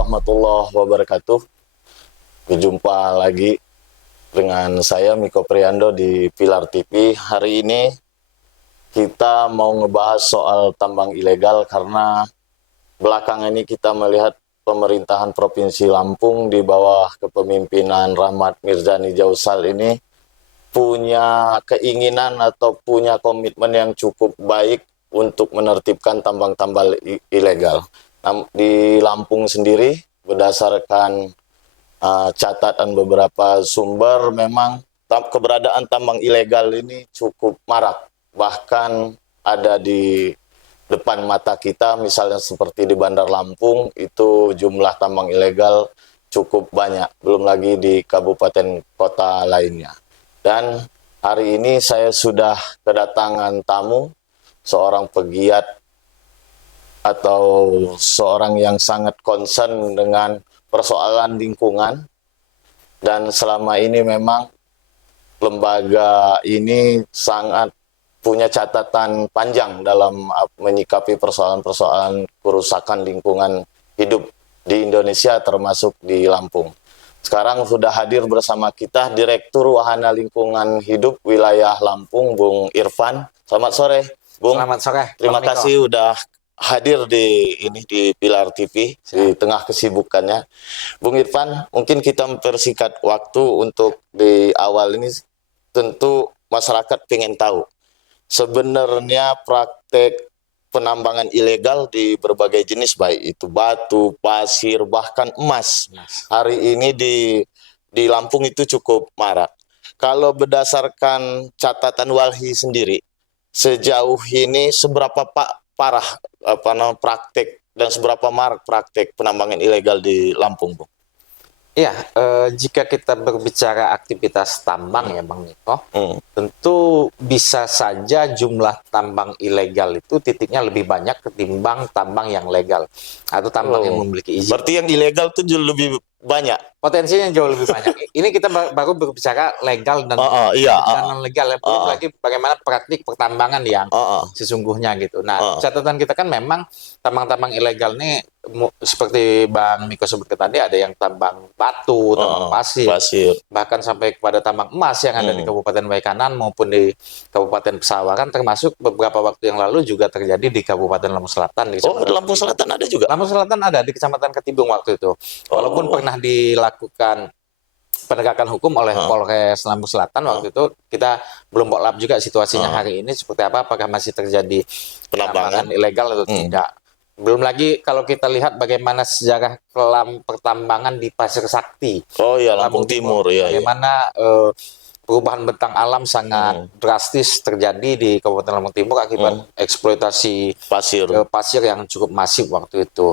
warahmatullahi wabarakatuh. Berjumpa lagi dengan saya Miko Priando di Pilar TV. Hari ini kita mau ngebahas soal tambang ilegal karena belakangan ini kita melihat pemerintahan Provinsi Lampung di bawah kepemimpinan Rahmat Mirzani Jausal ini punya keinginan atau punya komitmen yang cukup baik untuk menertibkan tambang-tambang ilegal. Di Lampung sendiri, berdasarkan catatan beberapa sumber, memang keberadaan tambang ilegal ini cukup marak. Bahkan ada di depan mata kita, misalnya seperti di Bandar Lampung, itu jumlah tambang ilegal cukup banyak. Belum lagi di kabupaten kota lainnya. Dan hari ini saya sudah kedatangan tamu, seorang pegiat atau seorang yang sangat concern dengan persoalan lingkungan, dan selama ini memang lembaga ini sangat punya catatan panjang dalam menyikapi persoalan-persoalan kerusakan lingkungan hidup di Indonesia termasuk di Lampung. Sekarang sudah hadir bersama kita Direktur Wahana Lingkungan Hidup Wilayah Lampung, Bung Irfan. Selamat sore, Bung. Selamat sore. Terima kasih udah hadir di Pilar TV di tengah kesibukannya. Bung Irfan, mungkin kita mempersingkat waktu untuk di awal ini. Tentu masyarakat pengen tahu sebenarnya praktek penambangan ilegal di berbagai jenis, baik itu batu, pasir, bahkan emas. Hari ini di Lampung itu cukup marak. Kalau berdasarkan catatan Walhi sendiri, sejauh ini seberapa parah praktek dan seberapa marak praktek penambangan ilegal di Lampung, Bung? Iya, jika kita berbicara aktivitas tambang ya Bang Niko, tentu bisa saja jumlah tambang ilegal itu titiknya lebih banyak ketimbang tambang yang legal atau tambang yang memiliki izin. Berarti yang ilegal itu jauh lebih banyak? Potensinya jauh lebih banyak. Ini kita baru berbicara legal dan non legal. Belum lagi bagaimana praktik pertambangan yang sesungguhnya gitu. Nah, catatan kita kan memang tambang-tambang ilegal ini seperti Bang Miko sebutkan tadi, ada yang tambang batu, tambang pasir, bahkan sampai kepada tambang emas yang ada di Kabupaten Waikanan maupun di Kabupaten Pesawaran, termasuk beberapa waktu yang lalu juga terjadi di Kabupaten Lampung Selatan. Lampung Selatan ada juga? Lampung Selatan ada di Kecamatan Ketibung waktu itu. Walaupun pernah dilakukan penegakan hukum oleh Polres Lampung Selatan waktu itu, kita belum bolap juga situasinya hari ini seperti apa, apakah masih terjadi penambangan ilegal atau tidak. Belum lagi kalau kita lihat bagaimana sejarah kelam pertambangan di Pasir Sakti. Lampung Timur. Bagaimana perubahan bentang alam sangat drastis terjadi di Kabupaten Lampung Timur akibat eksploitasi pasir yang cukup masif waktu itu.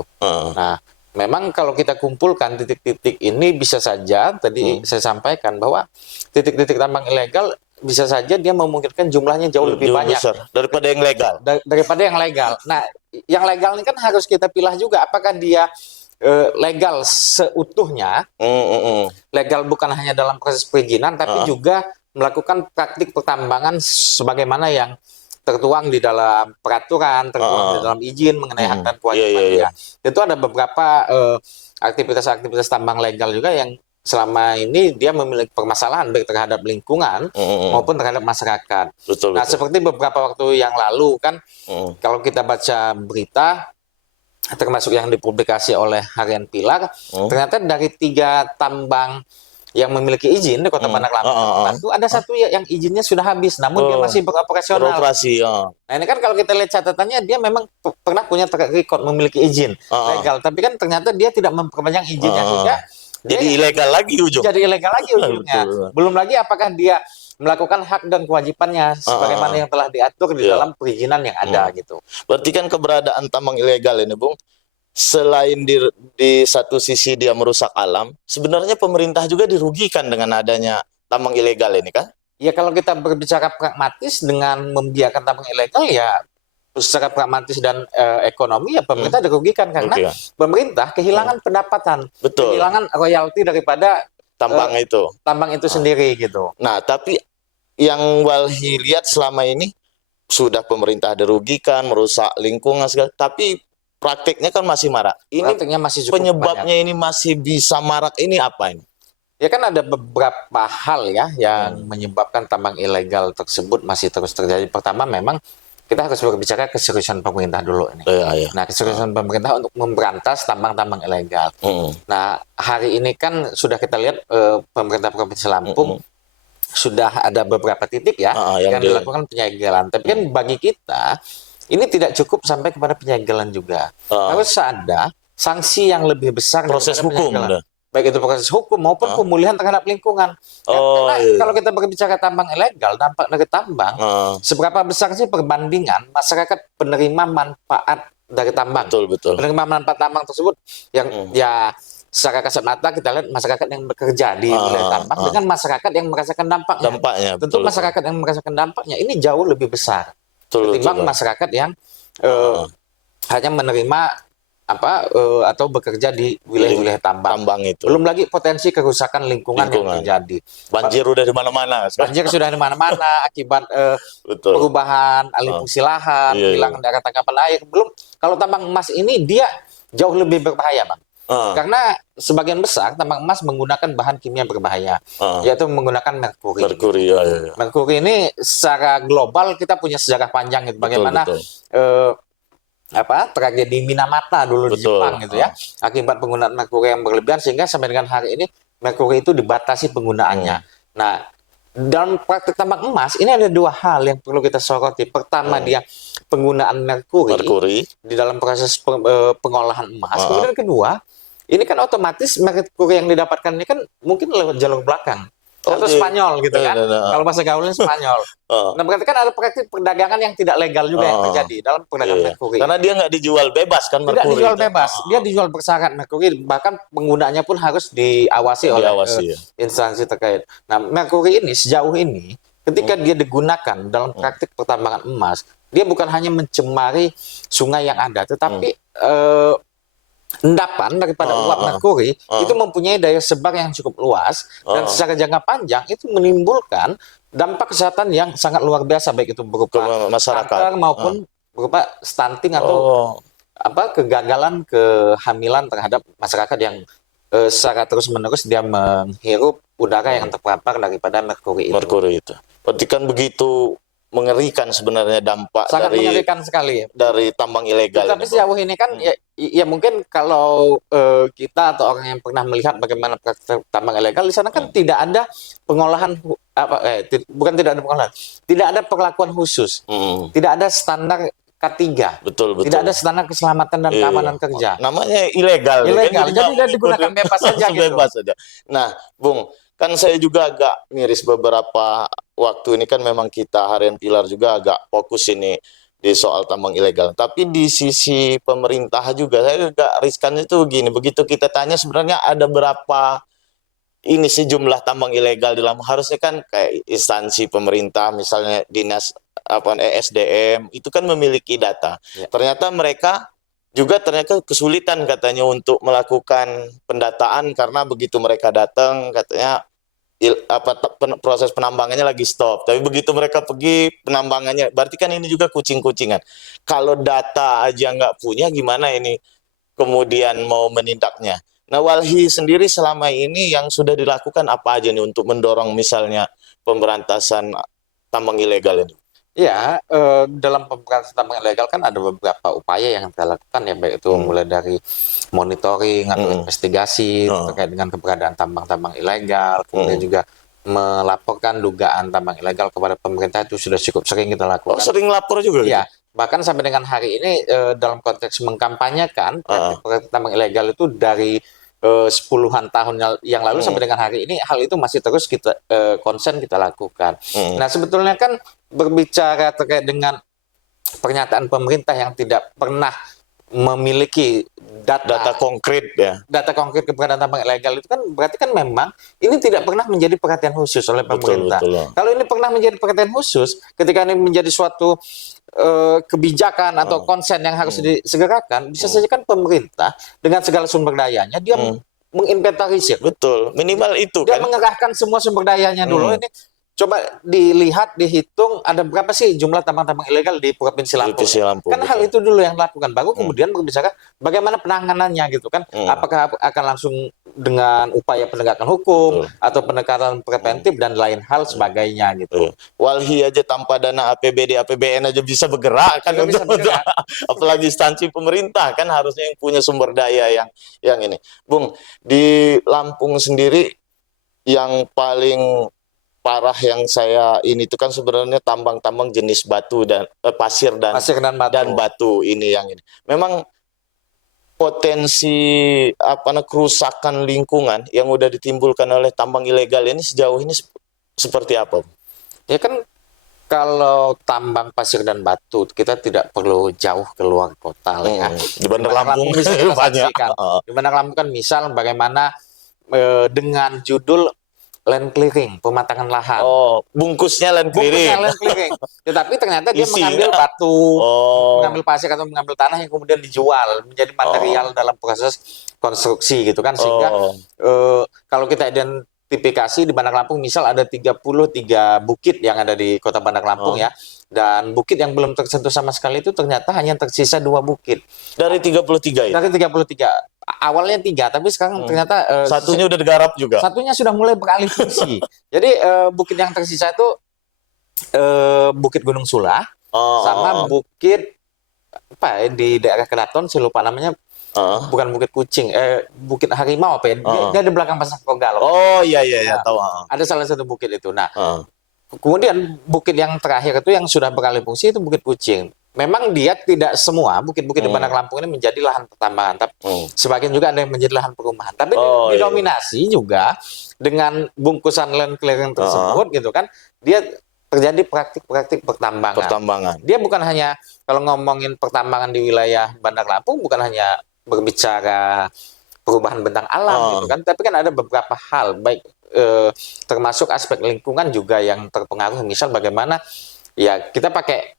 Nah, memang kalau kita kumpulkan titik-titik ini, bisa saja tadi saya sampaikan bahwa titik-titik tambang ilegal bisa saja dia memungkinkan jumlahnya jauh lebih banyak besar daripada yang legal. Daripada yang legal. Nah, yang legal ini kan harus kita pilih juga apakah dia legal seutuhnya, legal bukan hanya dalam proses perizinan, tapi juga melakukan praktik pertambangan sebagaimana yang tertuang di dalam peraturan, tertuang di dalam izin mengenai hak dan kewajibannya. Tentu ada beberapa aktivitas-aktivitas tambang legal juga yang selama ini dia memiliki permasalahan baik terhadap lingkungan maupun terhadap masyarakat. Nah, seperti beberapa waktu yang lalu kan, kalau kita baca berita, termasuk yang dipublikasi oleh Harian Pilar, ternyata dari 3 tambang yang memiliki izin di Kota Bandar Lampung itu ada satu yang izinnya sudah habis, namun dia masih beroperasional. Nah, ini kan kalau kita lihat catatannya, dia memang pernah punya track record memiliki izin legal, tapi kan ternyata dia tidak memperpanjang izinnya, sehingga jadi ilegal lagi ujungnya. Belum lagi apakah dia melakukan hak dan kewajibannya sebagaimana yang telah diatur di dalam perizinan yang ada gitu. Berarti kan keberadaan tambang ilegal ini, Bung, selain di satu sisi dia merusak alam, sebenarnya pemerintah juga dirugikan dengan adanya tambang ilegal ini kan? Ya, kalau kita berbicara pragmatis, dengan membiarkan tambang ilegal ya secara pragmatis dan ekonomi ya pemerintah dirugikan karena pemerintah kehilangan pendapatan, kehilangan royalti daripada tambang itu sendiri gitu. Nah, tapi yang Walhi lihat selama ini sudah pemerintah dirugikan, merusak lingkungan segala, tapi praktiknya kan masih marak. Ini Praktiknya masih cukup penyebabnya banyak. ini masih bisa marak ini apa ini? Ya kan ada beberapa hal ya yang menyebabkan tambang ilegal tersebut masih terus terjadi. Pertama memang kita harus berbicara keseriusan pemerintah dulu ini. Iya. Nah, keseriusan pemerintah untuk memberantas tambang-tambang ilegal. Nah, hari ini kan sudah kita lihat pemerintah Provinsi Lampung sudah ada beberapa titik ya yang dilakukan penyegelan. Tapi kan bagi kita ini tidak cukup sampai kepada penyegelan juga. Harus ada sanksi yang lebih besar Proses daripada hukum. penyegelan. Baik itu proses hukum maupun pemulihan terhadap lingkungan. Karena kalau kita berbicara tambang ilegal, dampak dari tambang, seberapa besar sih perbandingan masyarakat penerima manfaat dari tambang? Betul. Penerima manfaat tambang tersebut yang ya secara kasat mata kita lihat masyarakat yang bekerja di wilayah tambang dengan masyarakat yang merasakan dampaknya. Tentu masyarakat yang merasakan dampaknya ini jauh lebih besar ketimbang masyarakat yang hanya menerima atau bekerja di wilayah-wilayah tambang itu. Belum lagi potensi kerusakan lingkungan yang terjadi. Banjir udah di mana-mana. Banjir sudah di mana-mana akibat perubahan alih fungsi lahan, hilang daerah tangkapan air. Belum kalau tambang emas ini dia jauh lebih berbahaya, Bang. Karena sebagian besar tambang emas menggunakan bahan kimia berbahaya, yaitu menggunakan merkuri. Merkuri ini secara global kita punya sejarah panjang gitu. Bagaimana tragedi Minamata dulu di Jepang gitu ya, akibat penggunaan merkuri yang berlebihan sehingga sampai dengan hari ini merkuri itu dibatasi penggunaannya. Nah, dalam praktik tambang emas ini ada dua hal yang perlu kita soroti. Pertama dia penggunaan merkuri di dalam proses pengolahan emas. Kemudian kedua, ini kan otomatis merkuri yang didapatkan ini kan mungkin lewat jalur belakang. Atau Spanyol gitu kan. Kalau bahasa gaulnya Spanyol. Nah, berarti kan ada praktik perdagangan yang tidak legal juga yang terjadi dalam perdagangan merkuri. Karena dia nggak dijual bebas kan merkuri. Tidak dijual bebas. Dia dijual bersyarat merkuri. Bahkan penggunaannya pun harus diawasi oleh instansi terkait. Nah, merkuri ini sejauh ini ketika dia digunakan dalam praktik pertambangan emas, dia bukan hanya mencemari sungai yang ada, tetapi endapan daripada uap merkuri itu mempunyai daya sebar yang cukup luas dan secara jangka panjang itu menimbulkan dampak kesehatan yang sangat luar biasa, baik itu berupa kanker maupun berupa stunting atau kegagalan kehamilan terhadap masyarakat yang secara terus-menerus dia menghirup udara yang terpapar daripada merkuri itu. Berarti kan begitu mengerikan sebenarnya dampak sangat mengerikan sekali dari tambang ilegal. Tapi sejauh ini kan ya mungkin kalau kita atau orang yang pernah melihat bagaimana praktek tambang ilegal di sana kan tidak ada pengolahan bukan tidak ada pengolahan, tidak ada perlakuan khusus, tidak ada standar K3, tidak ada standar keselamatan dan keamanan kerja. Namanya ilegal. Kan? Jadi dia digunakan bebas saja gitu. Bebas saja. Nah, Bung, kan saya juga agak miris beberapa waktu ini kan memang kita harian Pilar juga agak fokus ini di soal tambang ilegal. Tapi di sisi pemerintah juga saya agak riskan itu begini. Begitu kita tanya sebenarnya ada berapa ini sejumlah tambang ilegal di dalam, harusnya kan kayak instansi pemerintah misalnya dinas ESDM itu kan memiliki data. Ternyata mereka juga kesulitan katanya untuk melakukan pendataan karena begitu mereka datang katanya proses penambangannya lagi stop. Tapi begitu mereka pergi penambangannya, berarti kan ini juga kucing-kucingan. Kalau data aja nggak punya, gimana ini kemudian mau menindaknya? Nah, Walhi sendiri selama ini yang sudah dilakukan apa aja nih untuk mendorong misalnya pemberantasan tambang ilegal ini? Ya, dalam pemberantasan tambang ilegal kan ada beberapa upaya yang kita lakukan ya, baik itu mulai dari monitoring atau investigasi terkait dengan keberadaan tambang-tambang ilegal, kemudian juga melaporkan dugaan tambang ilegal kepada pemerintah itu sudah cukup sering kita lakukan. Oh, sering lapor juga? Ya, bahkan sampai dengan hari ini dalam konteks mengkampanyekan praktik tambang ilegal itu dari 10-an tahun yang lalu sampai dengan hari ini hal itu masih terus kita konsen kita lakukan. Nah, sebetulnya kan berbicara terkait dengan pernyataan pemerintah yang tidak pernah memiliki data konkret ya. Data konkret keberadaan tambang ilegal itu kan berarti kan memang ini tidak pernah menjadi perhatian khusus oleh pemerintah. Betul. Kalau ini pernah menjadi perhatian khusus, ketika ini menjadi suatu kebijakan atau konsen yang harus disegerakan, bisa saja kan pemerintah dengan segala sumber dayanya dia menginventarisir. Betul, minimal itu dia kan. mengerahkan semua sumber dayanya dulu ini. coba dilihat, dihitung ada berapa sih jumlah tambang-tambang ilegal di Provinsi Lampung. Provinsi Lampung, Kan hal itu dulu yang dilakukan. Baru kemudian berbicara bagaimana penanganannya gitu kan. Apakah akan langsung dengan upaya penegakan hukum atau pendekatan preventif dan lain hal sebagainya gitu. Walhi aja tanpa dana APBD, APBN aja bisa bergerak kan Nggak bisa bergerak. apalagi instansi pemerintah kan harusnya yang punya sumber daya yang ini. Bung, di Lampung sendiri yang paling parah yang saya ini itu kan sebenarnya tambang-tambang jenis batu dan pasir dan batu ini yang ini. Memang potensi kerusakan lingkungan yang udah ditimbulkan oleh tambang ilegal ini sejauh ini seperti apa? Ya kan kalau tambang pasir dan batu kita tidak perlu jauh keluar kota lah ya. Di Bandar Lampung bisa kita banyak. saksikan. Di Bandar Lampung kan misal bagaimana dengan judul land clearing, pematangan lahan. Oh, bungkusnya land clearing. Tetapi ternyata dia mengambil batu, mengambil pasir atau mengambil tanah yang kemudian dijual menjadi material dalam proses konstruksi gitu kan. Sehingga kalau kita identifikasi di Bandar Lampung misal ada 33 bukit yang ada di Kota Bandar Lampung ya. Dan bukit yang belum tersentuh sama sekali itu ternyata hanya tersisa 2 bukit. Dari 33 ya? Dari 33. Awalnya 3, tapi sekarang ternyata satunya udah digarap juga. Satunya sudah mulai beralih fungsi. Jadi bukit yang tersisa itu Bukit Gunung Sula sama bukit di daerah Keraton, saya lupa namanya. Bukan Bukit Kucing, Bukit Harimau apa ya? Dia di belakang Pasar Kogal. Oh iya tahu. Ada salah satu bukit itu. Nah, kemudian bukit yang terakhir itu yang sudah beralih fungsi itu Bukit Kucing. Memang dia tidak semua bukit-bukit di Bandar Lampung ini menjadi lahan pertambangan, tapi sebagian juga ada yang menjadi lahan perumahan. Tapi didominasi juga dengan bungkusan land clearing tersebut gitu kan, dia terjadi praktik-praktik pertambangan. Dia bukan hanya kalau ngomongin pertambangan di wilayah Bandar Lampung bukan hanya berbicara perubahan bentang alam gitu kan, tapi kan ada beberapa hal baik termasuk aspek lingkungan juga yang terpengaruh. Misal bagaimana ya kita pakai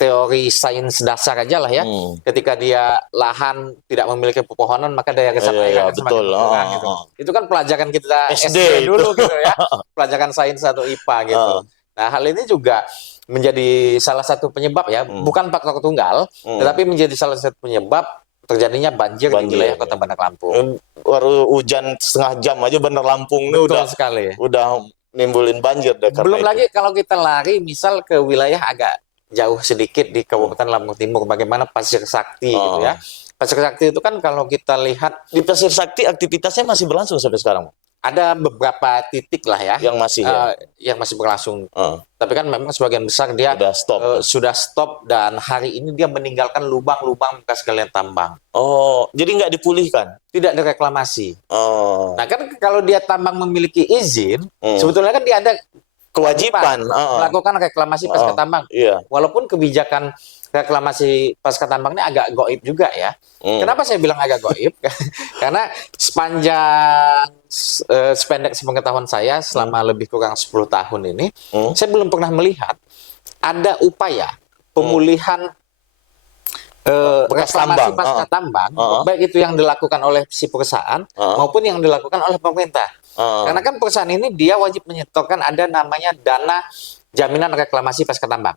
teori sains dasar aja lah ya. Ketika dia lahan tidak memiliki pepohonan maka daya resap air akan semakin berkurang gitu. Itu kan pelajaran kita SD dulu gitu ya. Pelajaran sains atau IPA gitu. Nah, hal ini juga menjadi salah satu penyebab ya, bukan faktor tunggal, tetapi menjadi salah satu penyebab terjadinya banjir di wilayah Kota Bandar Lampung. Baru hujan setengah jam aja Bandar Lampung ini udah nimbulin banjir deh. Belum lagi kalau kita lari misal ke wilayah agak jauh sedikit di Kabupaten Lampung Timur, bagaimana Pasir Sakti gitu ya. Pasir Sakti itu kan kalau kita lihat di Pasir Sakti aktivitasnya masih berlangsung sampai sekarang. Ada beberapa titik lah ya yang masih berlangsung. Tapi kan memang sebagian besar dia sudah stop dan hari ini dia meninggalkan lubang-lubang bekas galian tambang. Oh, jadi nggak dipulihkan? Tidak direklamasi. Nah kan kalau dia tambang memiliki izin, sebetulnya kan dia ada kewajiban melakukan reklamasi pasca tambang. Walaupun kebijakan reklamasi pasca tambang ini agak goib juga ya. Kenapa saya bilang agak goib? Karena sependek sepengetahuan saya selama lebih kurang 10 tahun ini, saya belum pernah melihat ada upaya pemulihan reklamasi pasca tambang, baik itu yang dilakukan oleh si perusahaan maupun yang dilakukan oleh pemerintah. Karena kan perusahaan ini dia wajib menyetorkan ada namanya dana jaminan reklamasi pasca tambang.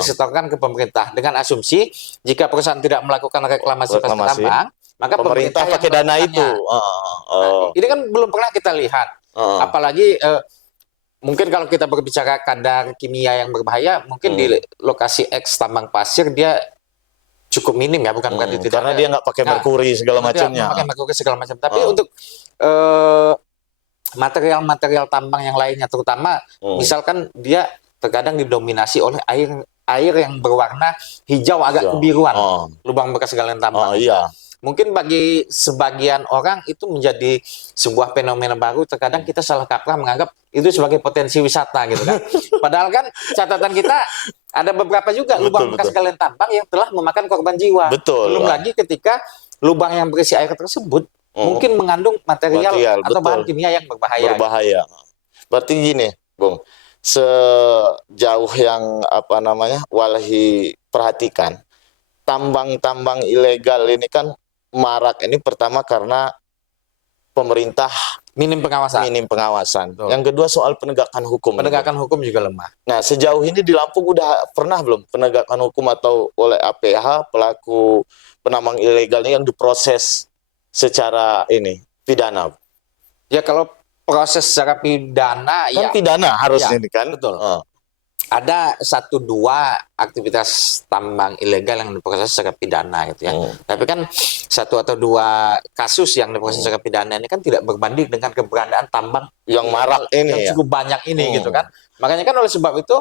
Disetorkan ke pemerintah dengan asumsi jika perusahaan tidak melakukan reklamasi pasca tambang, maka pemerintah pakai dana itu. Nah, ini kan belum pernah kita lihat. Apalagi mungkin kalau kita berbicara kadar kimia yang berbahaya, mungkin di lokasi X tambang pasir dia cukup minim ya, bukan berarti tidak. Karena dia nggak pakai merkuri segala macamnya. Pakai merkuri segala macam. Tapi untuk material-material tambang yang lainnya, terutama misalkan dia terkadang didominasi oleh air yang berwarna hijau agak kebiruan, lubang bekas galian tambang. Mungkin bagi sebagian orang itu menjadi sebuah fenomena baru. Terkadang kita salah kaprah menganggap itu sebagai potensi wisata gitu kan. Padahal kan catatan kita ada beberapa juga lubang bekas galian tambang yang telah memakan korban jiwa. Belum lagi ketika lubang yang berisi air tersebut mungkin mengandung material atau bahan kimia yang berbahaya. Berarti gini, Bung, sejauh yang Walhi perhatikan, tambang-tambang ilegal ini kan marak ini pertama karena pemerintah Minim pengawasan. Minim pengawasan. Betul. Yang kedua soal penegakan hukum. Penegakan hukum juga lemah. Nah, sejauh ini di Lampung udah pernah belum penegakan hukum atau oleh APH pelaku penambang ilegal ini yang diproses secara ini pidana? Ya kalau proses secara pidana Kan ya pidana harusnya ya, ini kan. betul. Ada 1-2 aktivitas tambang ilegal yang diproses secara pidana gitu ya. Tapi kan 1 atau 2 kasus yang diproses secara pidana ini kan tidak berbanding dengan keberadaan tambang yang marak ini yang ya. cukup banyak ini gitu kan. Makanya kan oleh sebab itu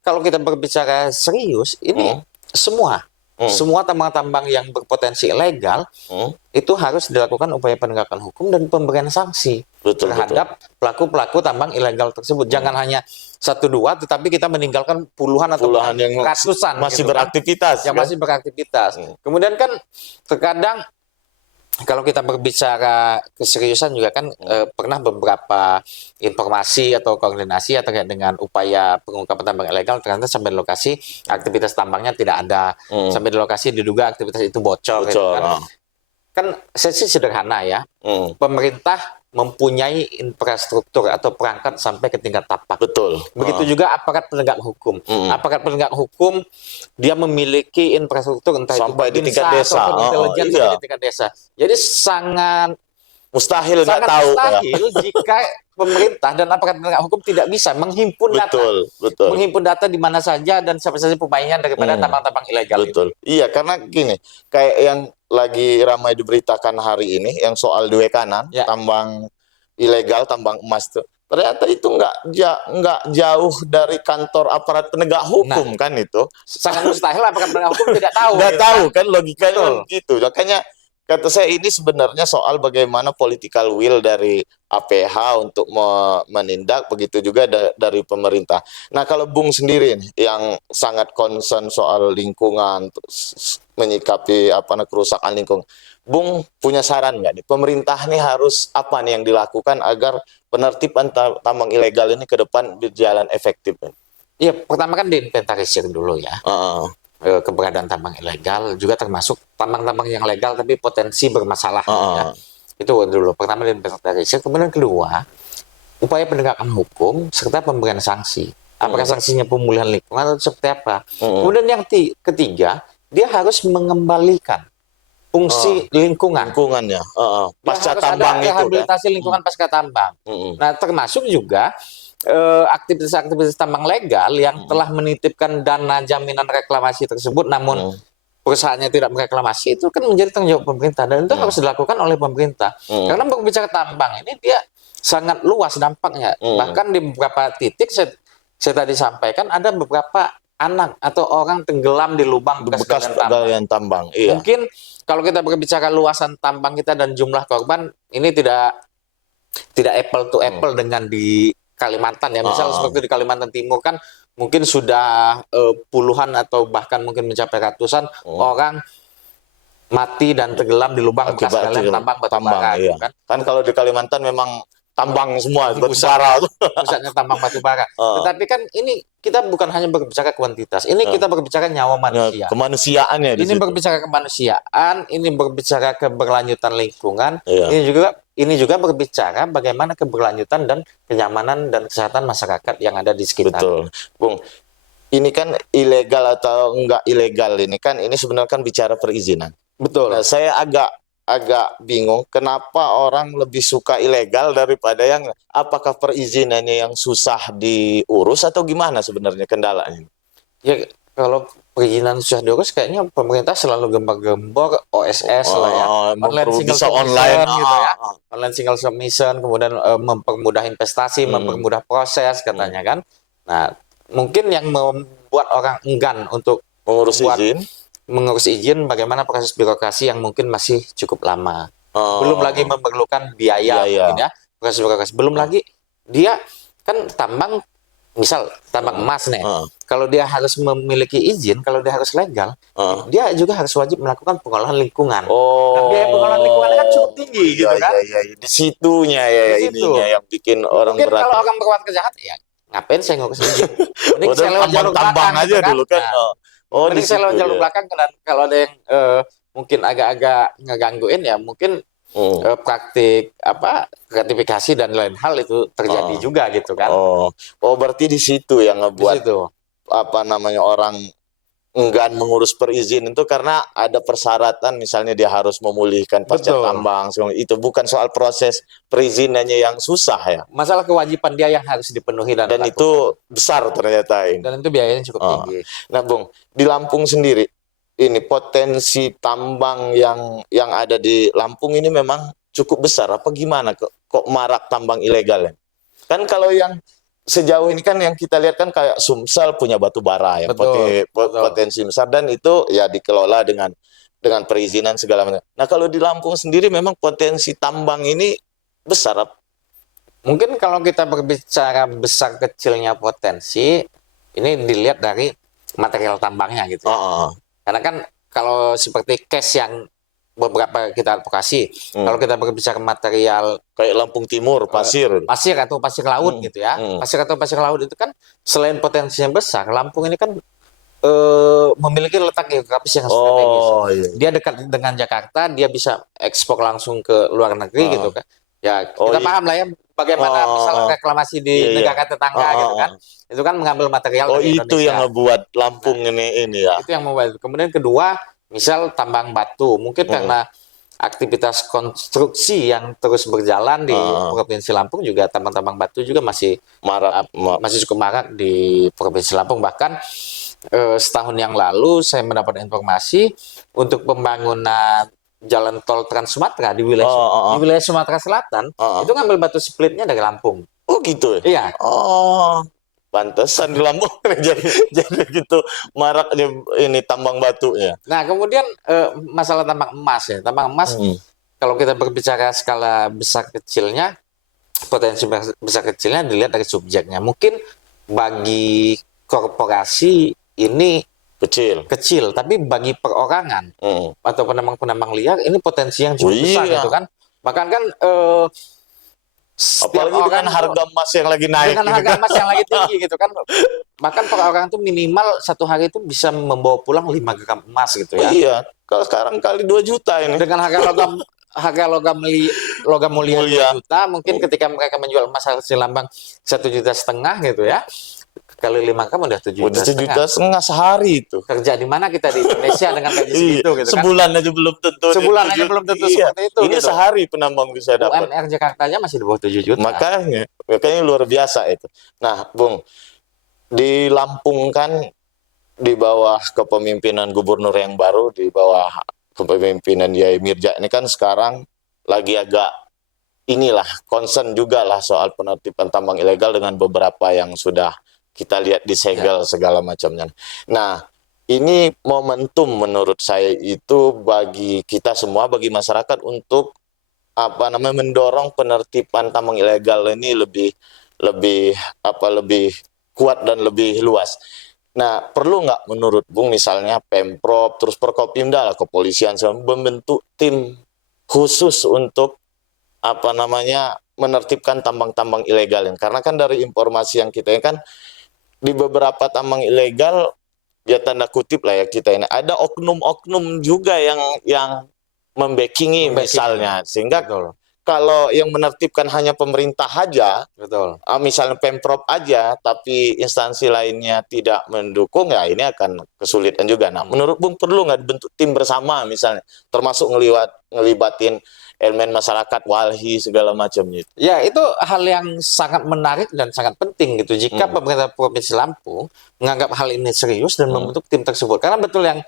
kalau kita berbicara serius ini semua tambang-tambang yang berpotensi ilegal itu harus dilakukan upaya penegakan hukum dan pemberian sanksi terhadap pelaku-pelaku tambang ilegal tersebut. Jangan hanya 1-2, tetapi kita meninggalkan puluhan atau yang ratusan masih gitu beraktivitas. yang masih beraktivitas. Kemudian kan terkadang kalau kita berbicara keseriusan juga kan pernah beberapa informasi atau koordinasi atau terkait dengan upaya pengungkapan tambang ilegal ternyata sampai di lokasi aktivitas tambangnya tidak ada, sampai di lokasi diduga aktivitas itu bocor gitu kan. Kan sesi sederhana ya, pemerintah mempunyai infrastruktur atau perangkat sampai ke tingkat tapak. Betul. Begitu juga aparat penegak hukum. Aparat penegak hukum dia memiliki infrastruktur entah sampai itu di tingkat desa, intelijen sampai di tingkat desa. Jadi sangat mustahil nggak tahu mustahil jika pemerintah dan aparat penegak hukum tidak bisa menghimpun data. Betul. Menghimpun data di mana saja dan siapa saja pemainnya daripada tambang-tambang ilegal. Betul. Iya, karena gini, kayak yang lagi ramai diberitakan hari ini yang soal di Kanan, tambang ilegal, tambang emas tuh. Ternyata itu nggak jauh dari kantor aparat penegak hukum kan itu. Sangat mustahil aparat penegak hukum tidak tahu. Nggak tahu kan logikanya gitu. Makanya kata saya ini sebenarnya soal bagaimana political will dari APH untuk menindak, begitu juga dari pemerintah. Nah, kalau Bung sendiri nih, yang sangat concern soal lingkungan, menyikapi kerusakan lingkungan, Bung punya saran nggak nih? Pemerintah nih harus apa nih yang dilakukan agar penertiban tambang ilegal ini ke depan berjalan efektif? Iya, pertama kan diinventarisir dulu ya. Keberadaan tambang ilegal juga termasuk tambang-tambang yang legal tapi potensi bermasalah ya. Itu dulu pertama diinventarisir, kemudian kedua upaya penegakan hukum serta pemberian sanksi. Apakah sanksinya pemulihan lingkungan atau seperti apa? Kemudian yang ketiga, dia harus mengembalikan fungsi lingkungannya pasca tambang itu rehabilitasi lingkungan pasca tambang. Nah, termasuk juga aktivitas-aktivitas tambang legal yang telah menitipkan dana jaminan reklamasi tersebut namun perusahaannya tidak mereklamasi, itu kan menjadi tanggung jawab pemerintah dan itu harus dilakukan oleh pemerintah. Karena berbicara tambang ini dia sangat luas dampaknya. Bahkan di beberapa titik saya tadi sampaikan ada beberapa anak atau orang tenggelam di lubang bekas galian tambang. Iya. Mungkin kalau kita berbicara luasan tambang kita dan jumlah korban ini tidak apple to apple dengan di Kalimantan ya. Misal seperti di Kalimantan Timur kan mungkin sudah puluhan atau bahkan mungkin mencapai ratusan orang mati dan tenggelam di lubang bekas galian tambang batu bara. Iya. Kan kalau di Kalimantan memang tambang semua, pusatnya tambang batu bara. Tetapi kan ini kita bukan hanya berbicara kuantitas, ini kita berbicara nyawa manusia. Kemanusiaan ya. Ini berbicara kemanusiaan, ini berbicara keberlanjutan lingkungan, ini juga berbicara bagaimana keberlanjutan dan kenyamanan dan kesehatan masyarakat yang ada di sekitar. Betul, Bung. Ini kan ilegal atau enggak ilegal ini kan sebenarnya kan bicara perizinan. Betul. Nah, saya agak bingung kenapa orang lebih suka ilegal daripada yang apakah perizinannya yang susah diurus atau gimana sebenarnya kendalanya? Ya kalau perizinan susah diurus kayaknya pemerintah selalu gembar-gembor OSS lah ya. Online single submission gitu ya. Online single submission, kemudian mempermudah investasi, mempermudah proses katanya kan. Nah, mungkin yang membuat orang enggan untuk mengurus izin bagaimana proses birokrasi yang mungkin masih cukup lama. Belum lagi memerlukan biaya mungkin ya, proses birokrasi. Belum lagi dia kan tambang, misal tambang emas nih. Kalau dia harus memiliki izin, kalau dia harus legal, dia juga harus wajib melakukan pengolahan lingkungan. Nah, biaya pengolahan lingkungan kan cukup tinggi gitu kan. Di situnya ininya yang bikin orang mungkin berat. Kalau orang berbuat kejahatan ya ngapain saya ngurus izin? Mending saya lewat jalur tambang aja gitu dulu kan. Mending saya lewat jalur belakang, dan kalau ada yang mungkin agak-agak ngegangguin ya mungkin praktik gratifikasi dan lain hal itu terjadi juga gitu kan. Oh, berarti di situ yang Di ngebuat situ. orang enggan mengurus perizinan itu karena ada persyaratan, misalnya dia harus memulihkan pasca Betul. tambang, itu bukan soal proses perizinannya yang susah ya. Masalah kewajiban dia yang harus dipenuhi dan itu besar ternyata ini. Dan itu biayanya cukup tinggi. Nah, Bung, di Lampung sendiri ini potensi tambang yang ada di Lampung ini memang cukup besar apa gimana kok marak tambang ilegal ya? Kan kalau yang sejauh ini kan yang kita lihat kan kayak Sumsel punya batu bara yang potensi besar, dan itu ya dikelola dengan perizinan segala macam. Nah, kalau di Lampung sendiri memang potensi tambang ini besar. Mungkin kalau kita berbicara besar kecilnya potensi, ini dilihat dari material tambangnya gitu. Karena kan kalau seperti case yang beberapa kita advokasi, kalau kita berbicara material kayak Lampung Timur, pasir atau pasir laut gitu ya, pasir atau pasir laut itu kan selain potensinya besar, Lampung ini kan memiliki letak geografis yang strategis. Dia dekat dengan Jakarta, dia bisa ekspor langsung ke luar negeri gitu kan. Ya kita paham lah ya bagaimana misalnya reklamasi di negara tetangga gitu kan, itu kan mengambil material dari Indonesia. Itu yang ngebuat Lampung ini ya. Itu yang membuat. Kemudian kedua, misal tambang batu, mungkin karena aktivitas konstruksi yang terus berjalan di Provinsi Lampung juga tambang-tambang batu juga masih cukup marak di Provinsi Lampung. Bahkan setahun yang lalu saya mendapat informasi untuk pembangunan jalan tol Trans Sumatera di wilayah Sumatera Selatan itu ngambil batu splitnya dari Lampung. Oh gitu ya? Iya. Pantesan di Lampung jadi gitu maraknya ini tambang batu ya. Nah, kemudian masalah tambang emas ya. Tambang emas kalau kita berbicara skala besar kecilnya, potensi besar kecilnya dilihat dari subjeknya. Mungkin bagi korporasi ini kecil, tapi bagi perorangan atau penambang-penambang liar ini potensi yang cukup besar gitu kan. Bahkan kan apalagi dengan harga emas yang lagi naik. Dengan harga emas yang lagi tinggi gitu kan. Bahkan perorangan itu minimal satu hari itu bisa membawa pulang 5 gram emas gitu ya. Iya, kalau sekarang kali 2 juta ini. Dengan harga logam mulia 2 juta, mungkin ketika mereka menjual emas hasil lambang 1,5 juta gitu ya. Kali 5 gram udah 7,5 juta sehari itu. Kerja di mana kita di Indonesia dengan gaji segitu gitu kan. Sebulan aja belum tentu. Seperti itu. Ini gitu. Sehari penambang bisa dapat. UMR Jakarta aja masih di bawah 7 juta. Makanya luar biasa itu. Nah, Bung, di Lampung kan di bawah kepemimpinan gubernur yang baru, di bawah kepemimpinan Yai Mirja ini kan sekarang lagi agak concern juga lah soal penertiban tambang ilegal dengan beberapa yang sudah kita lihat disegel segala macamnya. Nah, ini momentum menurut saya itu bagi kita semua, bagi masyarakat untuk mendorong penertiban tambang ilegal ini lebih kuat dan lebih luas. Nah, perlu nggak menurut Bung misalnya Pemprov terus Forkopimda lah, kepolisian membentuk tim khusus untuk menertibkan tambang-tambang ilegal ini? Karena kan dari informasi yang kita kan di beberapa tambang ilegal ya tanda kutip lah ya kita ini ada oknum-oknum juga yang membackingi misalnya, sehingga kalau yang menertibkan hanya pemerintah aja, misalnya Pemprov aja, tapi instansi lainnya tidak mendukung, ya ini akan kesulitan juga. Nah, menurut Bung perlu nggak dibentuk tim bersama misalnya, termasuk ngelibatin elemen masyarakat, walhi segala macam gitu. Ya, itu hal yang sangat menarik dan sangat penting gitu. Jika pemerintah Provinsi Lampung menganggap hal ini serius dan membentuk tim tersebut, karena betul yang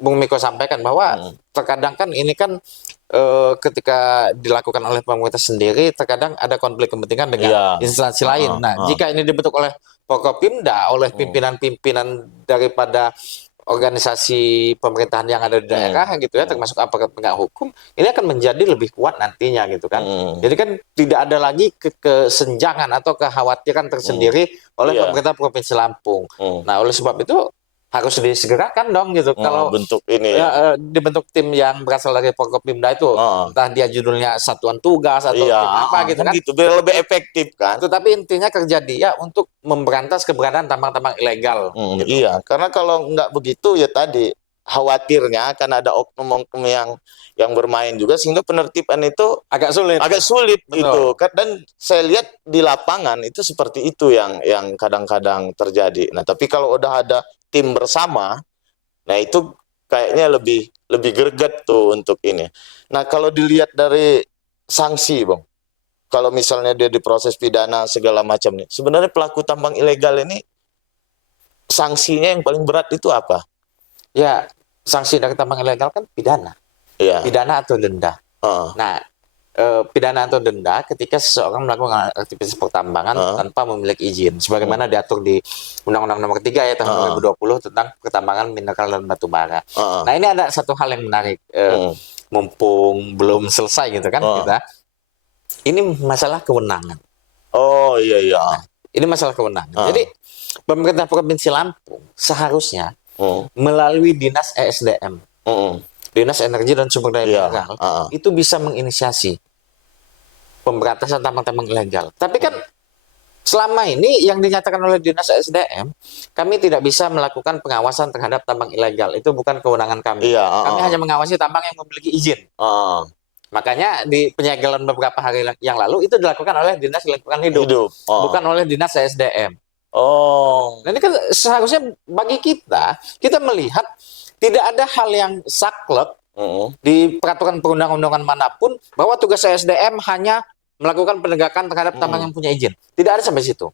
Bung Miko sampaikan bahwa terkadang kan ini kan ketika dilakukan oleh pemerintah sendiri, terkadang ada konflik kepentingan dengan instansi lain. Nah, jika ini dibentuk oleh Forkopimda, oleh pimpinan-pimpinan daripada organisasi pemerintahan yang ada di daerah gitu ya, termasuk aparat penegak hukum, ini akan menjadi lebih kuat nantinya gitu kan. Jadi kan tidak ada lagi kesenjangan atau kekhawatiran tersendiri oleh pemerintah Provinsi Lampung. Nah, oleh sebab itu harus disegerakan dong gitu. Kalau bentuk ini dibentuk tim yang berasal dari Forkopimda itu, entah dia judulnya satuan tugas atau tim apa gitu kan. Gitu, biar lebih efektif kan. Tetapi intinya kerja dia untuk memberantas keberadaan tambang-tambang ilegal. Iya, karena kalau nggak begitu ya tadi khawatirnya akan ada oknum-oknum yang bermain juga, sehingga penertiban itu Agak sulit. Betul. Betul. Dan saya lihat di lapangan itu seperti itu yang kadang-kadang terjadi. Nah, tapi kalau udah ada tim bersama, nah itu kayaknya lebih greget tuh untuk ini. Nah, kalau dilihat dari sanksi, Bang, kalau misalnya dia diproses pidana segala macam nih, sebenarnya pelaku tambang ilegal ini sanksinya yang paling berat itu apa? Ya, sanksi dari tambang ilegal kan pidana. Iya. Pidana atau denda. Heeh. Nah, pidana atau denda ketika seseorang melakukan aktivitas pertambangan tanpa memiliki izin, sebagaimana diatur di Undang-Undang Nomor 3 ya tahun 2020 tentang pertambangan mineral dan batu bara. Nah, ini ada satu hal yang menarik, mumpung belum selesai gitu kan kita. Ini masalah kewenangan. Oh iya iya. Nah, ini masalah kewenangan. Jadi pemerintah Provinsi Lampung seharusnya melalui Dinas ESDM, Dinas Energi dan Sumber Daya Mineral, itu bisa menginisiasi pemberantasan tambang-tambang ilegal. Tapi kan selama ini yang dinyatakan oleh Dinas ESDM, kami tidak bisa melakukan pengawasan terhadap tambang ilegal. Itu bukan kewenangan kami. Kami hanya mengawasi tambang yang memiliki izin. Makanya di penyegelan beberapa hari yang lalu itu dilakukan oleh Dinas Lingkungan Hidup. Bukan oleh Dinas ESDM. Nah, ini kan seharusnya bagi kita melihat tidak ada hal yang saklek di peraturan perundang-undangan manapun bahwa tugas ESDM hanya melakukan penegakan terhadap tambang yang punya izin. Tidak ada sampai situ.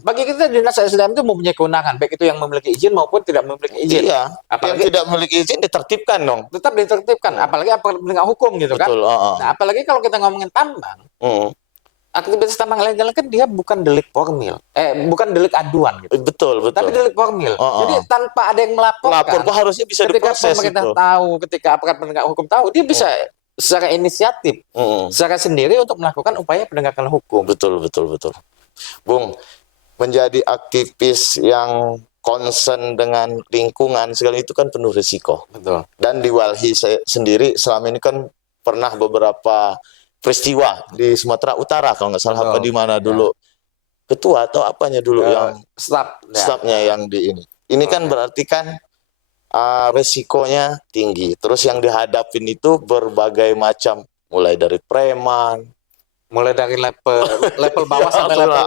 Bagi kita Dinas ESDM itu mempunyai kewenangan, baik itu yang memiliki izin maupun tidak memiliki izin. Iya. Apalagi yang tidak memiliki izin ditertibkan dong. Tetap ditertibkan, apalagi aparat penegak hukum gitu kan. Nah, apalagi kalau kita ngomongin tambang, aktivitas tambang ilegal kan dia bukan delik formil, bukan delik aduan gitu. Betul. Tapi delik formil. Jadi tanpa ada yang melaporkan, harusnya bisa diproses. Ketika pemerintah tahu, ketika aparat penegak hukum tahu, dia bisa secara inisiatif, secara sendiri untuk melakukan upaya penegakan hukum. Betul. Bung, menjadi aktivis yang concern dengan lingkungan segala itu kan penuh risiko. Betul. Dan di Walhi saya sendiri selama ini kan pernah beberapa peristiwa di Sumatera Utara kalau nggak salah. Apa di mana dulu ketua atau apanya dulu yang stafnya yang di ini. Ini kan berarti kan resikonya tinggi. Terus yang dihadapin itu berbagai macam, mulai dari preman, mulai dari level bawah sampai level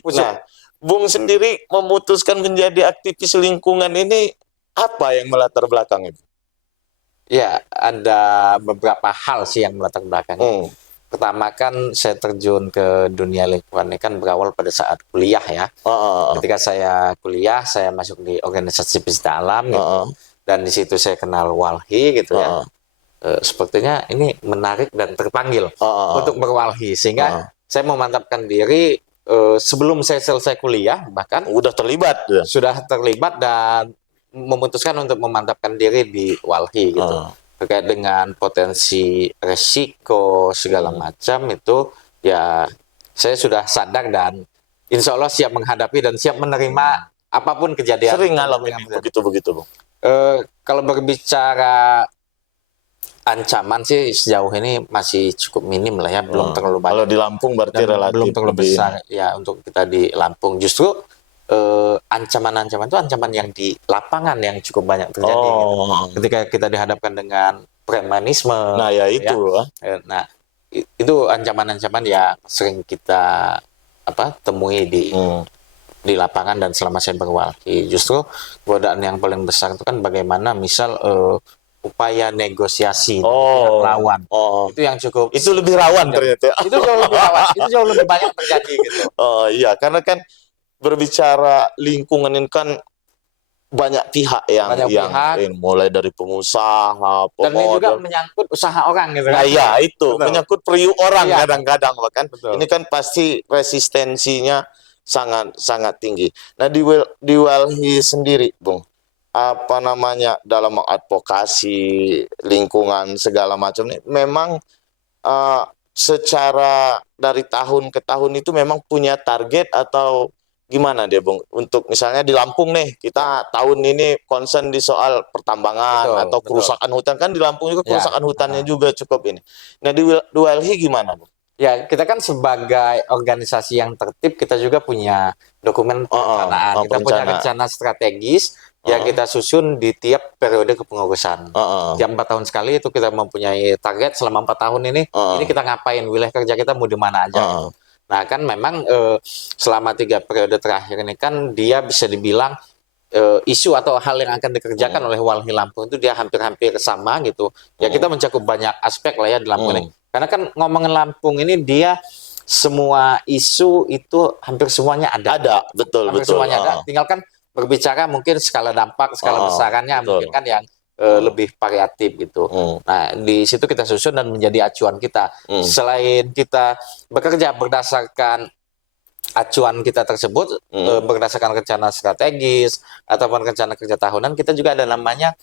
pusat. Nah, Bung sendiri memutuskan menjadi aktivis lingkungan ini apa yang melatar belakang itu? Ya, ada beberapa hal sih yang melatar belakangnya. Pertama kan saya terjun ke dunia lingkungan ini kan berawal pada saat kuliah ya. Ketika saya kuliah, saya masuk di organisasi pecinta alam gitu. Dan di situ saya kenal Walhi gitu ya. Sepertinya ini menarik dan terpanggil untuk berwalhi, sehingga saya memantapkan diri sebelum saya selesai kuliah, bahkan sudah terlibat dan memutuskan untuk memantapkan diri di Walhi gitu. Terkait dengan potensi resiko segala macam itu ya saya sudah sadar dan insya Allah siap menghadapi dan siap menerima apapun kejadian. Sering ngalamin begitu Bung? Kalau berbicara ancaman sih sejauh ini masih cukup minim lah ya, belum terlalu banyak. Kalau di Lampung berarti relatif belum terlalu besar ya untuk kita di Lampung. Justru ancaman-ancaman itu ancaman yang di lapangan yang cukup banyak terjadi. Gitu. Ketika kita dihadapkan dengan premanisme. Nah ya itu. Ya. Nah itu ancaman-ancaman yang sering kita temui di lapangan dan selama saya berwalhi. Justru godaan yang paling besar itu kan bagaimana misal upaya negosiasi dengan lawan. Itu yang cukup. Itu lebih rawan ternyata. Itu jauh lebih rawan. Itu jauh lebih banyak terjadi gitu. Iya, karena kan berbicara lingkungan ini kan banyak pihak yang mulai dari pengusaha, dan ini juga menyangkut usaha orang gitu kan. Nah, iya itu. Betul. Menyangkut periuk orang kadang-kadang bahkan. Ini kan pasti resistensinya sangat tinggi. Nah, di Walhi sendiri, Bung, apa namanya dalam mengadvokasi lingkungan segala macam ini memang secara dari tahun ke tahun itu memang punya target atau gimana dia Bung untuk misalnya di Lampung nih kita tahun ini concern di soal pertambangan atau kerusakan hutan kan di Lampung juga kerusakan hutannya juga cukup ini. Nah di Walhi gimana Bung? Ya, kita kan sebagai organisasi yang tertib, kita juga punya dokumen perencanaan. Kita punya rencana strategis yang kita susun di tiap periode kepengurusan. Tiap 4 tahun sekali itu kita mempunyai target selama 4 tahun ini kita ngapain, wilayah kerja kita mau di mana aja. Gitu. Nah kan memang selama 3 periode terakhir ini kan dia bisa dibilang isu atau hal yang akan dikerjakan oleh Walhi Lampung itu dia hampir-hampir sama gitu. Ya kita mencakup banyak aspek lah ya di Lampung ini. Karena kan ngomongin Lampung ini dia semua isu itu hampir semuanya ada. Ada, betul. Semuanya ada. Tinggal kan berbicara mungkin skala dampak, skala besarannya mungkin kan yang lebih variatif gitu. Nah, di situ kita susun dan menjadi acuan kita. Selain kita bekerja berdasarkan acuan kita tersebut, berdasarkan rencana strategis ataupun rencana kerja tahunan, kita juga ada namanya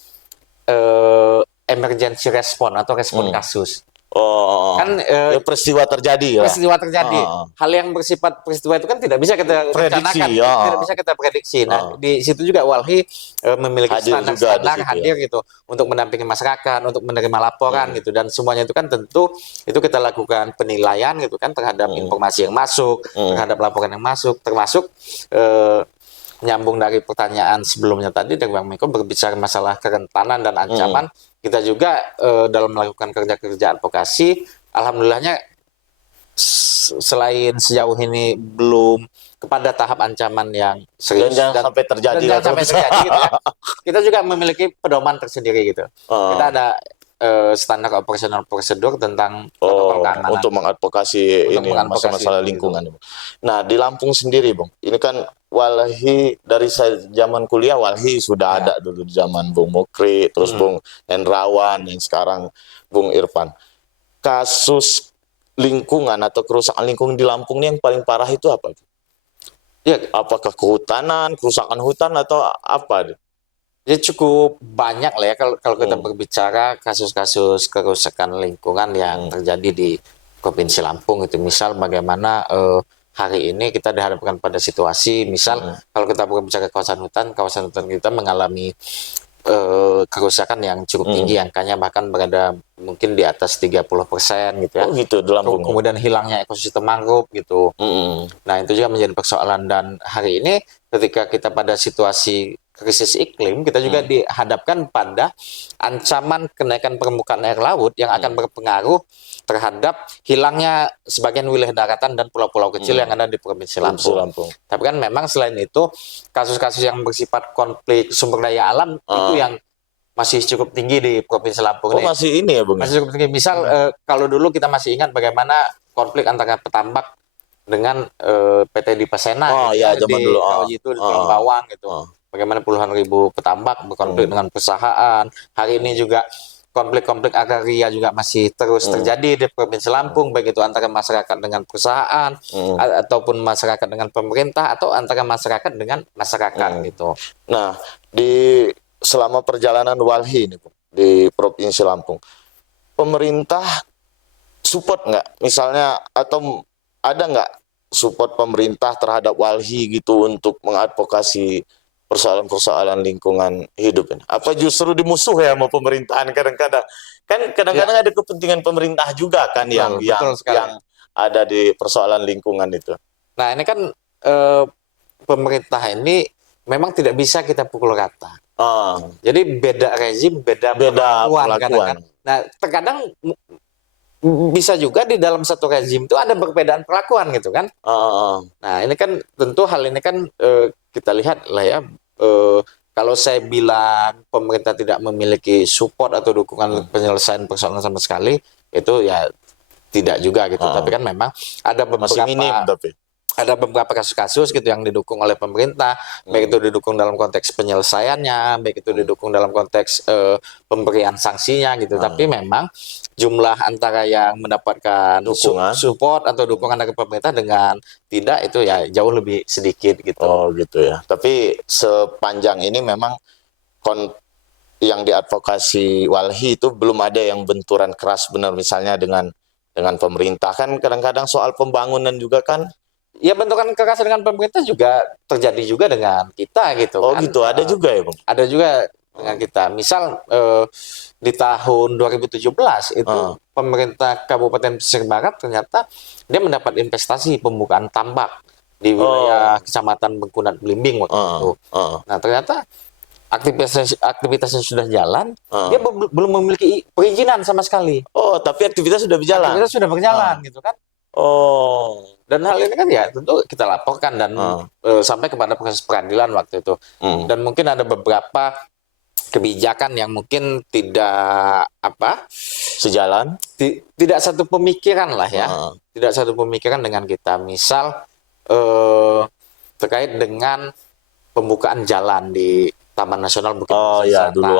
emergency response atau respon kasus. Kan peristiwa terjadi ya. Peristiwa terjadi. Hal yang bersifat peristiwa itu kan tidak bisa kita rencanakan, tidak bisa kita prediksi. Nah, di situ juga Walhi memiliki standar hadir gitu untuk mendampingi masyarakat, untuk menerima laporan gitu, dan semuanya itu kan tentu itu kita lakukan penilaian gitu kan terhadap informasi yang masuk, terhadap laporan yang masuk, termasuk nyambung dari pertanyaan sebelumnya tadi dari Bang Miko berbicara masalah kerentanan dan ancaman. Kita juga dalam melakukan kerja-kerja advokasi, alhamdulillahnya selain sejauh ini belum kepada tahap ancaman yang serius dan jangan sampai terjadi gitu ya. Kita juga memiliki pedoman tersendiri gitu. Kita ada standar operasional prosedur tentang protokol keamanan untuk mengadvokasi ini masalah lingkungan. Gitu. Nah, di Lampung sendiri, Bang, ini kan Walhi dari zaman kuliah Walhi sudah ada dulu di zaman Bung Mukri, terus Bung Hendrawan, yang sekarang Bung Irfan. Kasus lingkungan atau kerusakan lingkungan di Lampung ini yang paling parah itu apa? Ya, apakah kehutanan, kerusakan hutan atau apa? Ya cukup banyak lah ya kalau kita berbicara kasus-kasus kerusakan lingkungan yang terjadi di Provinsi Lampung itu. Misal bagaimana hari ini kita dihadapkan pada situasi, misal kalau kita berbicara kawasan hutan kita mengalami kerusakan yang cukup tinggi, angkanya bahkan berada mungkin di atas 30% gitu ya. Oh gitu, di Lampung. Kemudian hilangnya ekosistem mangrove gitu. Nah itu juga menjadi persoalan, dan hari ini ketika kita pada situasi krisis iklim, kita juga dihadapkan pada ancaman kenaikan permukaan air laut yang akan berpengaruh terhadap hilangnya sebagian wilayah daratan dan pulau-pulau kecil yang ada di Provinsi Lampung. Tapi kan memang selain itu, kasus-kasus yang bersifat konflik sumber daya alam itu yang masih cukup tinggi di Provinsi Lampung. Masih ini ya, Bung? Masih cukup tinggi. Misal kalau dulu kita masih ingat bagaimana konflik antara petambak dengan PT Dipasena zaman dulu. Di Pulau Bawang gitu. Bagaimana puluhan ribu petambak berkonflik dengan perusahaan. Hari ini juga konflik-konflik agraria juga masih terus terjadi di Provinsi Lampung, baik itu antara masyarakat dengan perusahaan, ataupun masyarakat dengan pemerintah, atau antara masyarakat dengan masyarakat gitu. Nah, selama perjalanan Walhi ini di Provinsi Lampung, pemerintah support nggak? Misalnya, atau ada nggak support pemerintah terhadap Walhi gitu untuk mengadvokasi persoalan-persoalan lingkungan hidup ini? Apa justru dimusuhi sama pemerintahan kadang-kadang? Kan kadang-kadang ada kepentingan pemerintah juga kan yang ada di persoalan lingkungan itu. Nah ini kan pemerintah ini memang tidak bisa kita pukul rata. Jadi beda rezim, beda perlakuan. Kadang-kadang. Nah terkadang bisa juga di dalam satu rezim itu ada perbedaan perlakuan gitu kan. Nah ini kan tentu hal ini kan kita lihat lah ya, kalau saya bilang pemerintah tidak memiliki support atau dukungan penyelesaian persoalan sama sekali, itu ya tidak juga gitu. Tapi kan memang ada beberapa kasus-kasus gitu yang didukung oleh pemerintah, baik itu didukung dalam konteks penyelesaiannya, baik itu didukung dalam konteks pemberian sanksinya gitu. Tapi memang jumlah antara yang mendapatkan support atau dukungan dari pemerintah dengan tidak itu ya jauh lebih sedikit gitu. Oh gitu ya. Tapi sepanjang ini memang yang diadvokasi Walhi itu belum ada yang benturan keras benar, misalnya dengan pemerintah. Kan kadang-kadang soal pembangunan juga kan. Ya benturan keras dengan pemerintah juga terjadi juga dengan kita gitu. Oh kan? Gitu, ada juga ya Bang? Ada juga dengan kita. Misal di tahun 2017 itu pemerintah Kabupaten Pesisir Barat ternyata dia mendapat investasi pembukaan tambak di wilayah Kecamatan Bengkunat Belimbing waktu itu. Nah ternyata aktivitasnya sudah jalan, dia belum memiliki perizinan sama sekali. Oh, tapi aktivitas sudah berjalan. Aktivitas sudah berjalan gitu kan. Oh. Dan hal ini kan ya tentu kita laporkan dan sampai kepada proses peradilan waktu itu. Dan mungkin ada beberapa kebijakan yang mungkin tidak sejalan, tidak satu pemikiran lah ya, tidak satu pemikiran dengan kita. Misal terkait dengan pembukaan jalan di Taman Nasional Bukit Barisan Selatan. Dulu.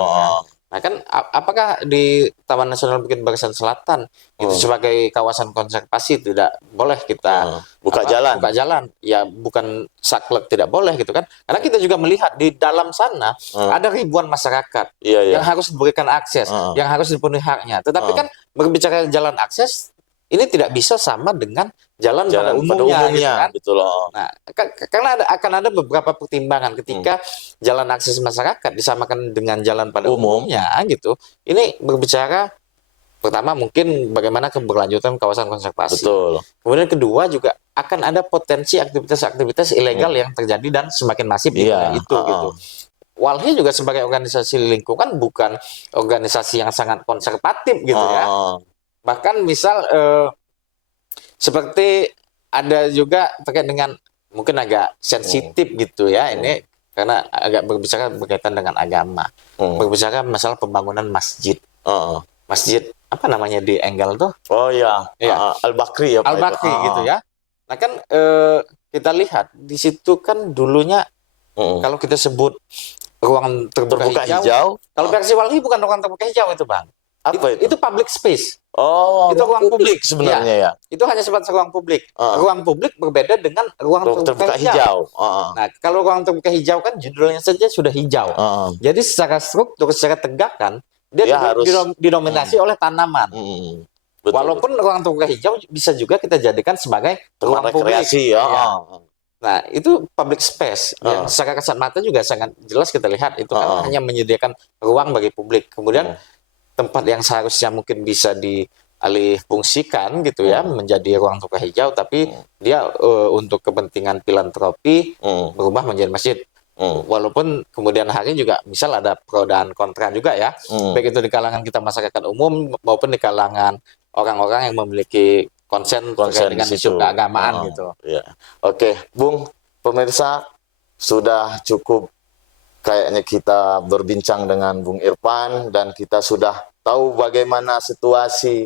Nah kan, apakah di Taman Nasional Bukit Barisan Selatan itu sebagai kawasan konservasi tidak boleh kita buka jalan? Ya bukan saklek tidak boleh gitu kan? Karena kita juga melihat di dalam sana ada ribuan masyarakat yang harus diberikan akses, yang harus dipenuhi haknya. Tetapi kan berbicara jalan akses ini tidak bisa sama dengan jalan pada umumnya gitu kan? Betul loh. Nah, karena akan ada beberapa pertimbangan ketika jalan akses masyarakat disamakan dengan jalan pada umumnya gitu. Ini berbicara pertama mungkin bagaimana keberlanjutan kawasan konservasi. Betul. Kemudian kedua juga akan ada potensi aktivitas-aktivitas ilegal yang terjadi dan semakin masif di wilayah itu gitu. Walhi juga sebagai organisasi lingkungan bukan organisasi yang sangat konservatif gitu ya. Bahkan misal seperti ada juga terkait dengan mungkin agak sensitif gitu ya ini karena agak berbicara berkaitan dengan agama. Berbicara masalah pembangunan masjid. Masjid apa namanya di Enggal tuh? Oh ya. Al-Bakri ya. Al-Bakri gitu ya. Nah kan kita lihat di situ kan dulunya kalau kita sebut ruang terbuka hijau. Kalau versi Walhi bukan ruang terbuka hijau itu, Bang. Apa itu? Itu public space. Oh, itu ruang publik sebenarnya ya. Itu hanya sebatas ruang publik. Ruang publik berbeda dengan ruang terbuka hijau. Nah, kalau ruang terbuka hijau kan judulnya saja sudah hijau. Jadi secara struktur, secara tegakan dia harus didominasi oleh tanaman. Betul, walaupun ruang terbuka hijau bisa juga kita jadikan sebagai ruang rekreasi publik. Nah, itu public space yang secara kasat mata juga sangat jelas kita lihat itu kan hanya menyediakan ruang bagi publik. Kemudian tempat yang seharusnya mungkin bisa dialih fungsikan gitu ya menjadi ruang terbuka hijau, tapi dia untuk kepentingan filantropi berubah menjadi masjid. Walaupun kemudian hari juga misal ada pro dan kontra juga ya, baik itu di kalangan kita masyarakat umum maupun di kalangan orang-orang yang memiliki konsen dengan isu keagamaan gitu. Oke, Bung, pemirsa sudah cukup. Kayaknya kita berbincang dengan Bung Irfan dan kita sudah tahu bagaimana situasi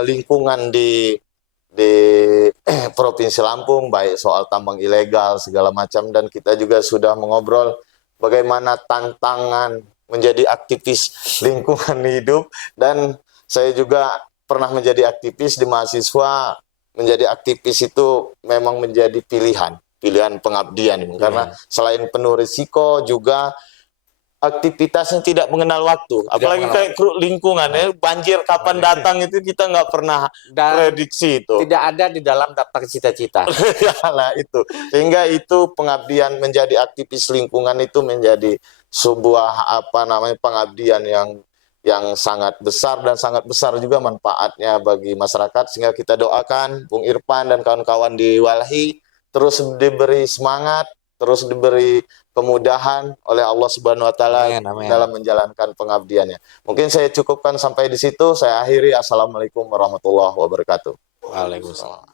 lingkungan di Provinsi Lampung, baik soal tambang ilegal segala macam, dan kita juga sudah mengobrol bagaimana tantangan menjadi aktivis lingkungan hidup, dan saya juga pernah menjadi aktivis di mahasiswa. Menjadi aktivis itu memang menjadi pilihan pengabdian, karena selain penuh risiko juga aktivitasnya tidak mengenal waktu, apalagi kayak lingkungan ya, banjir kapan datang itu kita nggak pernah prediksi, itu tidak ada di dalam daftar cita-cita. Nah itu, sehingga itu pengabdian menjadi aktivis lingkungan itu menjadi sebuah pengabdian yang sangat besar dan sangat besar juga manfaatnya bagi masyarakat, sehingga kita doakan Bung Irfan dan kawan-kawan di Walhi terus diberi semangat, terus diberi kemudahan oleh Allah Subhanahu wa taala dalam menjalankan pengabdiannya. Mungkin saya cukupkan sampai di situ, saya akhiri. Assalamualaikum warahmatullahi wabarakatuh. Waalaikumsalam.